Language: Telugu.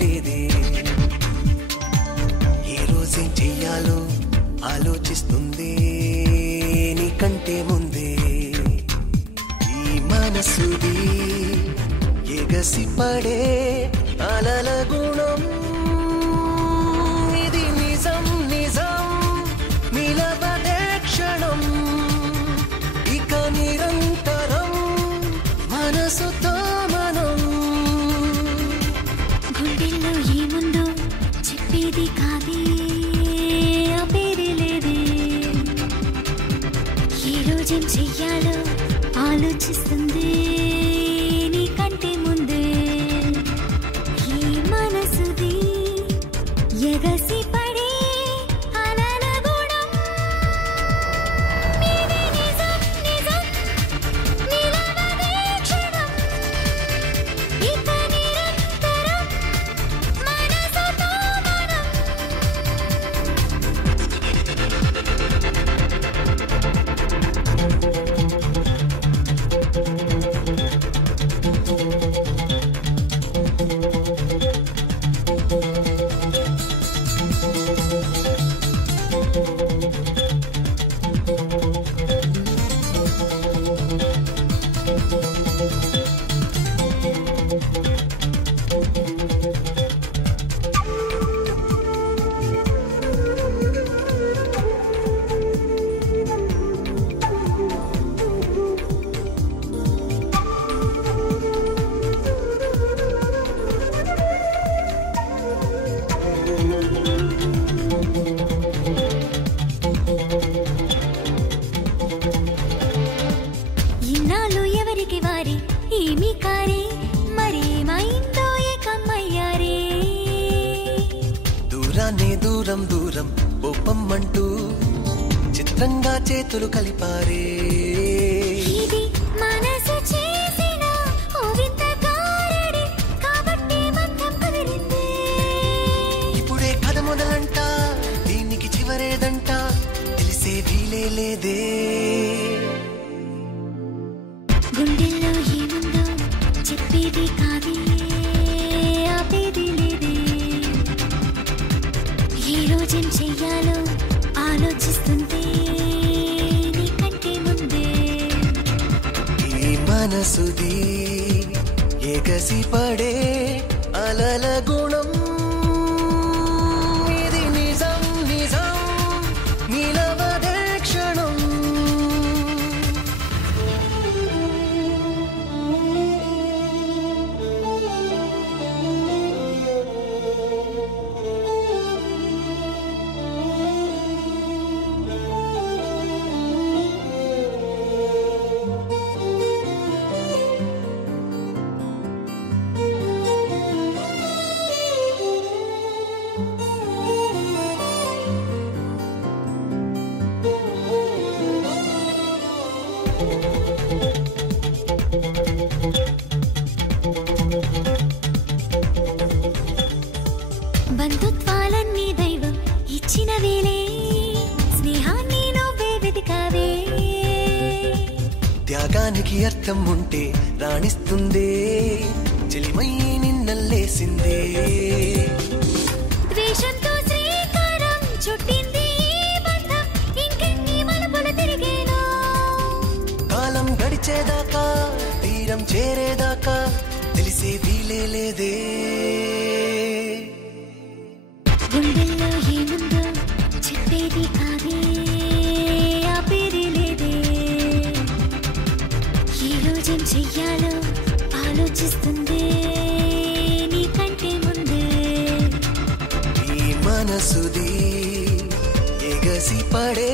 లేదే. ఏ రోజేం చెయ్యాలో ఆలోచిస్తుంది నీకంటే ముందే. ఈ మనసుది ఎగసి పడే అలల గుణం, ఇది నిజం నిజం నిలబడే క్షణం, ఇక నిరంతరం మనసుతో మనం. గుండెల్లో ఏముందో చెప్పేది కాదే, ఆపేది లేదే. ఏ రోజేం చెయ్యాలో ఆలోచిస్తుంది నీకంటే ముందే. ఈ మనసుది ఎగసి పడే అలల గుణం, ఇది నిజం నిజం నిలబడే క్షణం, ఇక నిరంతరం మనసుతో మనం. ఇన్నాళ్ళు ఎవరికి వారి ఏమీ కారే, మరేమైందో ఏకమ్మయ్యారే. దూరాన్నే దూరం దూరం ఒప్పమ్మంటూ చిత్రంగా చేతులు కలిపారే. ఇది మనసు చేసిన ఓ వింత గారడి, కాబట్టి బంధం కుదిరింది. ఇప్పుడే కథ మొదలంట, దీనికి చివరేదంట తెలిసే వీలే లేదే. గుండెల్లో ఏముందో చెప్పేది కాదే, ఆపేది లేదే. ఏ రోజేం చెయ్యాలో ఆలోచిస్తుంటే నీకంటే ముందే. ఈ మనసుది ఎగసి పడే అలల గుణం, ఇది నిజం నిజం నిలబడే క్షణం. బంధుత్వాలన్నీ దైవం ఇచ్చిన వేలే, స్నేహాన్ని నువ్వే వెతికావే. త్యాగానికి అర్థం ఉంటే రాణిస్తుందే, చెలిమై నిన్నల్లేసిందే. ద్వేషంతో శ్రీకారం చుట్టింది ఈ బంధం, ఇంకెన్ని మలుపులు తిరిగేనో. కాలం గడిచేదాకా తీరం చేరేదాకా తెలిసే వీలే లేదే. గుండెల్లో ఏముందో చెప్పేది కాదే, ఆపేది లేదే. ఏ రోజేం చెయ్యాలో ఆలోచిస్తుంది నీకంటే ముందే. ఈ మనసుది ఎగసి పడే